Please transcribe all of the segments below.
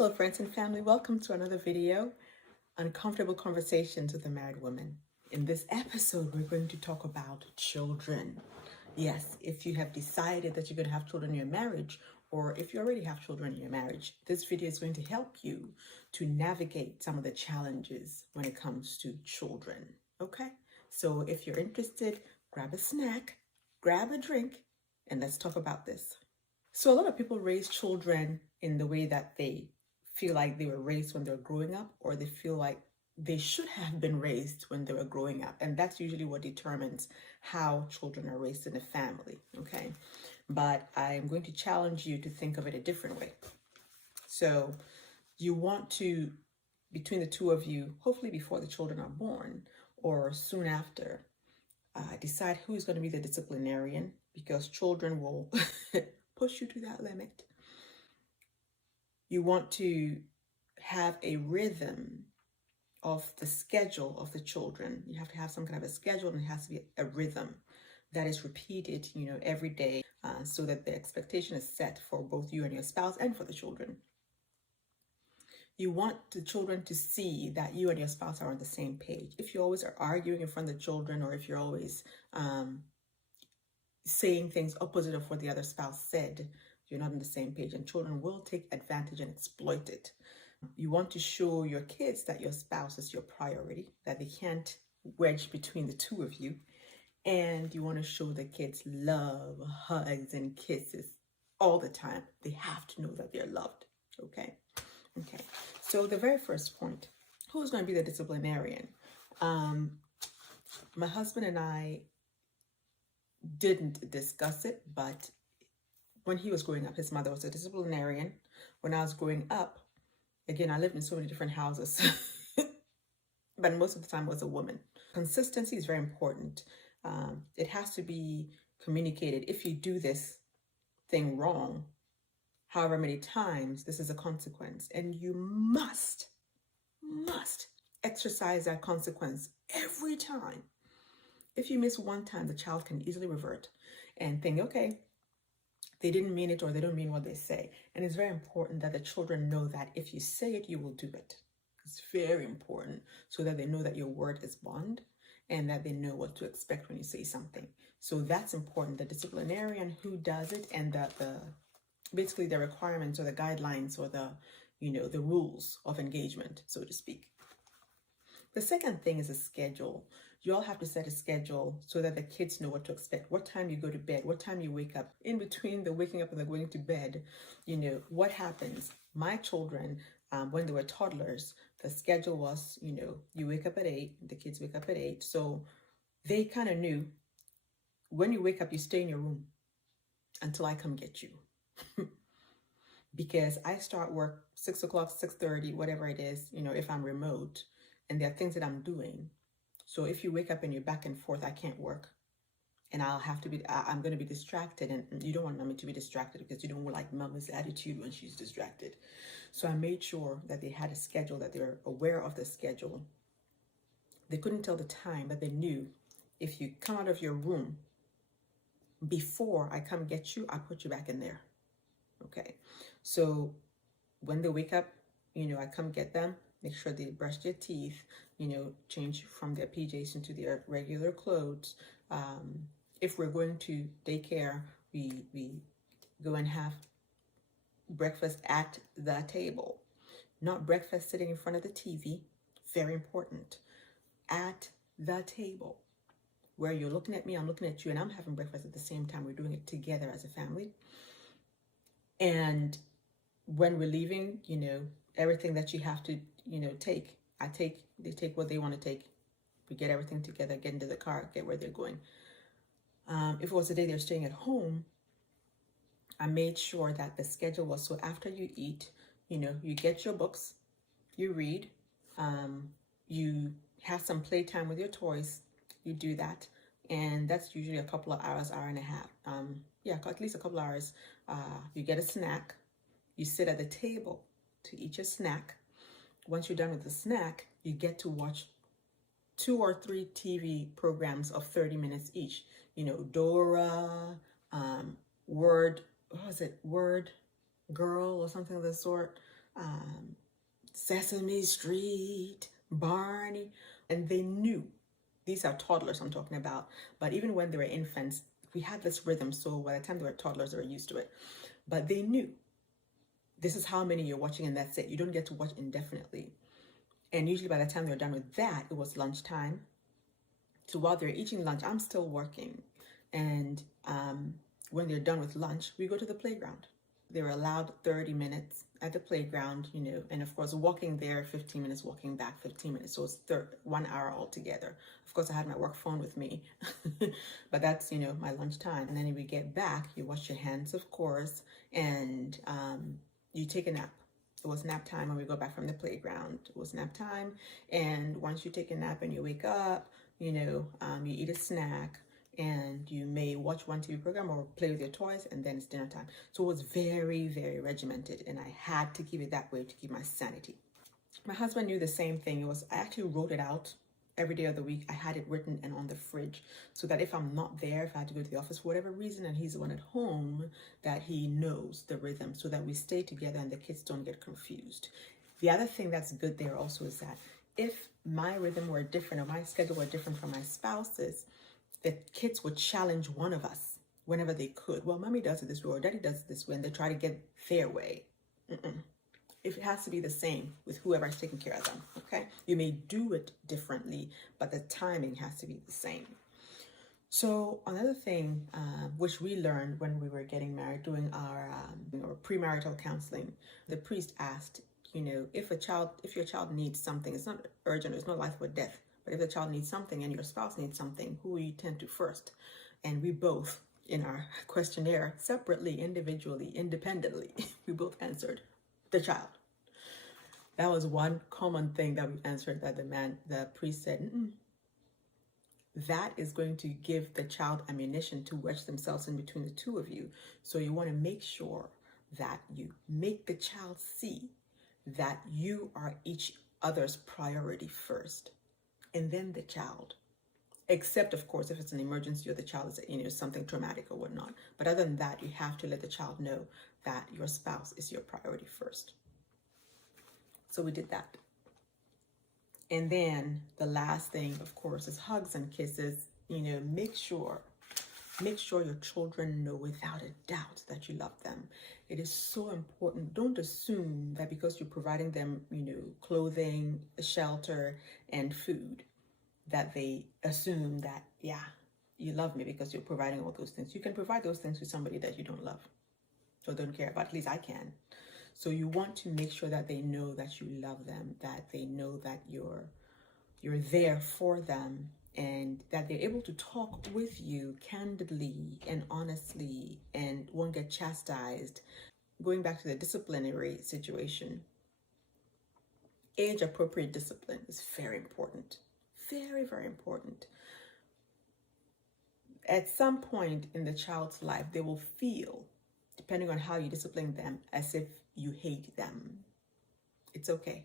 Hello, friends and family. Welcome to another video, Uncomfortable Conversations with a Married Woman. In this episode, we're going to talk about children. Yes, if you have decided that you're going to have children in your marriage, or if you already have children in your marriage, this video is going to help you to navigate some of the challenges when it comes to children. Okay? So if you're interested, grab a snack, grab a drink, and let's talk about this. So a lot of people raise children in the way that they feel like they were raised when they were growing up, or they feel like they should have been raised when they were growing up. And that's usually what determines how children are raised in a family, okay? But I'm going to challenge you to think of it a different way. So you want to, between the two of you, hopefully before the children are born or soon after, decide who is going to be the disciplinarian, because children will push you to that limit. You want to have a rhythm of the schedule of the children. You have to have some kind of a schedule, and it has to be a rhythm that is repeated, every day, so that the expectation is set for both you and your spouse and for the children. You want the children to see that you and your spouse are on the same page. If you always are arguing in front of the children, or if you're always saying things opposite of what the other spouse said, you're not on the same page, and children will take advantage and exploit it. You want to show your kids that your spouse is your priority, that they can't wedge between the two of you. And you want to show the kids love, hugs, and kisses all the time. They have to know that they're loved. Okay. So the very first point, who's going to be the disciplinarian? My husband and I didn't discuss it, but when he was growing up, his mother was a disciplinarian. When I was growing up, again, I lived in so many different houses, but most of the time it was a woman. Consistency is very important. It has to be communicated. If you do this thing wrong, however many times, this is a consequence, and you must exercise that consequence every time. If you miss one time, the child can easily revert and think, okay, they didn't mean it, or they don't mean what they say. And it's very important that the children know that if you say it, you will do it. It's very important, so that they know that your word is bond, and that they know what to expect when you say something. So that's important. The disciplinarian who does it, and basically the requirements or the guidelines or the rules of engagement, so to speak. The second thing is a schedule. You all have to set a schedule so that the kids know what to expect. What time you go to bed, what time you wake up. In between the waking up and the going to bed, what happens. My children, when they were toddlers, the schedule was, you wake up at 8, the kids wake up at 8. So they kind of knew when you wake up, you stay in your room until I come get you. Because I start work 6 o'clock, 6:30, whatever it is, if I'm remote, and there are things that I'm doing. So if you wake up and you're back and forth, I can't work, and I'm going to be distracted, and you don't want mommy to be distracted, because you don't like mama's attitude when she's distracted. So I made sure that they had a schedule, that they're aware of the schedule. They couldn't tell the time, but they knew if you come out of your room before I come get you, I put you back in there. Okay. So when they wake up, I come get them, make sure they brush their teeth, change from their PJs into their regular clothes. If we're going to daycare, we go and have breakfast at the table, not breakfast sitting in front of the TV. Very important. At the table, where you're looking at me, I'm looking at you, and I'm having breakfast at the same time. We're doing it together as a family. And when we're leaving, everything that you have to, take, they take what they want to take. We get everything together, get into the car, get where they're going. If it was the day they're staying at home, I made sure that the schedule was, so after you eat, you get your books, you read, you have some playtime with your toys, you do that. And that's usually a couple of hours, hour and a half. At least a couple of hours. You get a snack. You sit at the table to eat your snack. Once you're done with the snack, you get to watch 2 or 3 TV programs of 30 minutes each. Dora, Word Girl or something of the sort. Sesame Street, Barney, and they knew. These are toddlers I'm talking about, but even when they were infants, we had this rhythm, so by the time they were toddlers, they were used to it. But they knew this is how many you're watching, and that's it. You don't get to watch indefinitely. And usually by the time they're done with that, it was lunchtime. So while they're eating lunch, I'm still working. And when they're done with lunch, we go to the playground. They were allowed 30 minutes at the playground, and of course, walking there, 15 minutes, walking back, 15 minutes. So it's 1 hour altogether. Of course, I had my work phone with me, but that's, my lunchtime. And then when we get back, you wash your hands, of course, and you take a nap. It was nap time when we go back from the playground. It was nap time. And once you take a nap and you wake up, you eat a snack, and you may watch one TV program or play with your toys, and then it's dinner time. So it was very, very regimented, and I had to keep it that way to keep my sanity. My husband knew the same thing. I actually wrote it out every day of the week. I had it written and on the fridge, so that if I'm not there, if I had to go to the office for whatever reason, and he's the one at home, that he knows the rhythm, so that we stay together and the kids don't get confused. The other thing that's good there also is that if my rhythm were different, or my schedule were different from my spouse's, the kids would challenge one of us whenever they could. Well, mommy does it this way, or daddy does it this way, and they try to get their way. It has to be the same with whoever is taking care of them, okay? You may do it differently, but the timing has to be the same. So another thing which we learned when we were getting married, doing our premarital counseling, the priest asked, if your child needs something, it's not urgent, it's not life or death, but if the child needs something and your spouse needs something, who will you tend to first? And we both, in our questionnaire, separately, individually, independently, we both answered the child. That was one common thing that we answered, that the priest said, that is going to give the child ammunition to wedge themselves in between the two of you. So you want to make sure that you make the child see that you are each other's priority first, and then the child. Except, of course, if it's an emergency or the child is, something traumatic or whatnot. But other than that, you have to let the child know that your spouse is your priority first. So we did that. And then the last thing, of course, is hugs and kisses. Make sure your children know without a doubt that you love them. It is so important. Don't assume that because you're providing them, clothing, shelter, and food, that they assume that, yeah, you love me because you're providing all those things. You can provide those things to somebody that you don't love or don't care about. At least I can. So you want to make sure that they know that you love them, that they know that you're there for them, and that they're able to talk with you candidly and honestly and won't get chastised. Going back to the disciplinary situation, age-appropriate discipline is very important. Very, very important. At some point in the child's life, they will feel, depending on how you discipline them, as if you hate them. It's okay.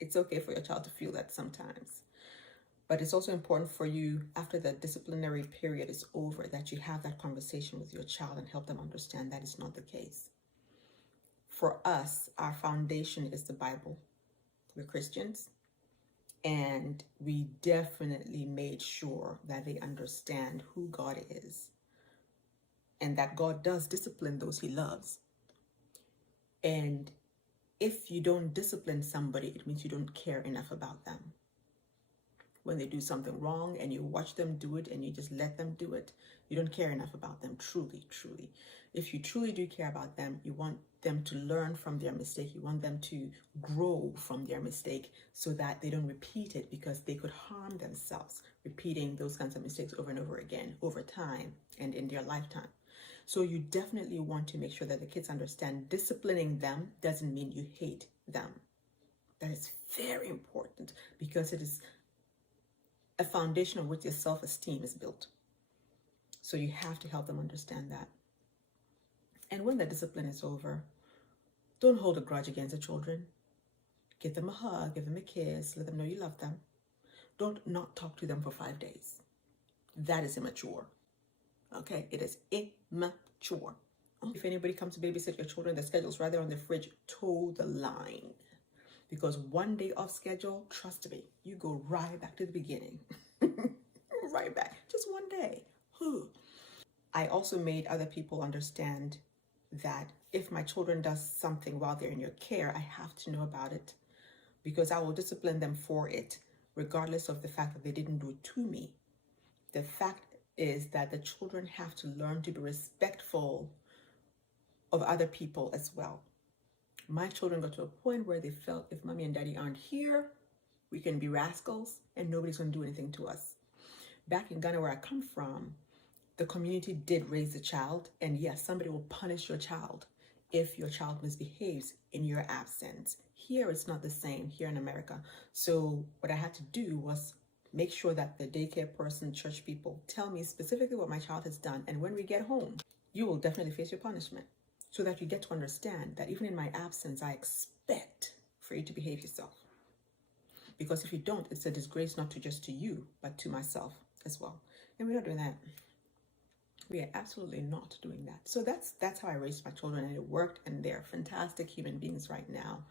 It's okay for your child to feel that sometimes. But it's also important for you, after the disciplinary period is over, that you have that conversation with your child and help them understand that is not the case. For us, our foundation is the Bible. We're Christians. And we definitely made sure that they understand who God is, and that God does discipline those he loves. And if you don't discipline somebody, it means you don't care enough about them. When they do something wrong and you watch them do it and you just let them do it, you don't care enough about them, truly, truly. If you truly do care about them, you want them to learn from their mistake. You want them to grow from their mistake so that they don't repeat it, because they could harm themselves repeating those kinds of mistakes over and over again, over time and in their lifetime. So you definitely want to make sure that the kids understand disciplining them doesn't mean you hate them. That is very important, because it is a foundation on which their self-esteem is built. So you have to help them understand that. And when the discipline is over, don't hold a grudge against the children. Give them a hug, give them a kiss, let them know you love them. Don't not talk to them for 5 days. That is immature. Okay, it is immature. If anybody comes to babysit your children, the schedule's right there on the fridge, toe the line. Because one day off schedule, trust me, you go right back to the beginning. Right back. Just one day. I also made other people understand that if my children does something while they're in your care, I have to know about it, because I will discipline them for it, regardless of the fact that they didn't do it to me. The fact is that the children have to learn to be respectful of other people as well. My children got to a point where they felt if mommy and daddy aren't here, we can be rascals and nobody's going to do anything to us. Back in Ghana, where I come from, the community did raise the child, and yes, somebody will punish your child if your child misbehaves in your absence. Here, it's not the same here in America. So what I had to do was make sure that the daycare person, church people, tell me specifically what my child has done. And when we get home, you will definitely face your punishment, so that you get to understand that even in my absence, I expect for you to behave yourself. Because if you don't, it's a disgrace not to just to you, but to myself as well. And we're not doing that. We are absolutely not doing that. So that's how I raised my children, and it worked, and they're fantastic human beings right now,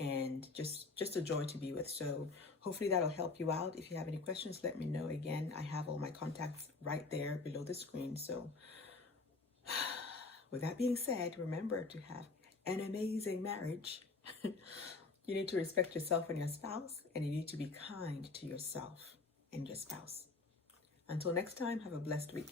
and just a joy to be with. So hopefully that'll help you out. If you have any questions, let me know. Again, I have all my contacts right there below the screen. So with that being said, remember to have an amazing marriage. You need to respect yourself and your spouse, and you need to be kind to yourself and your spouse. Until next time, have a blessed week.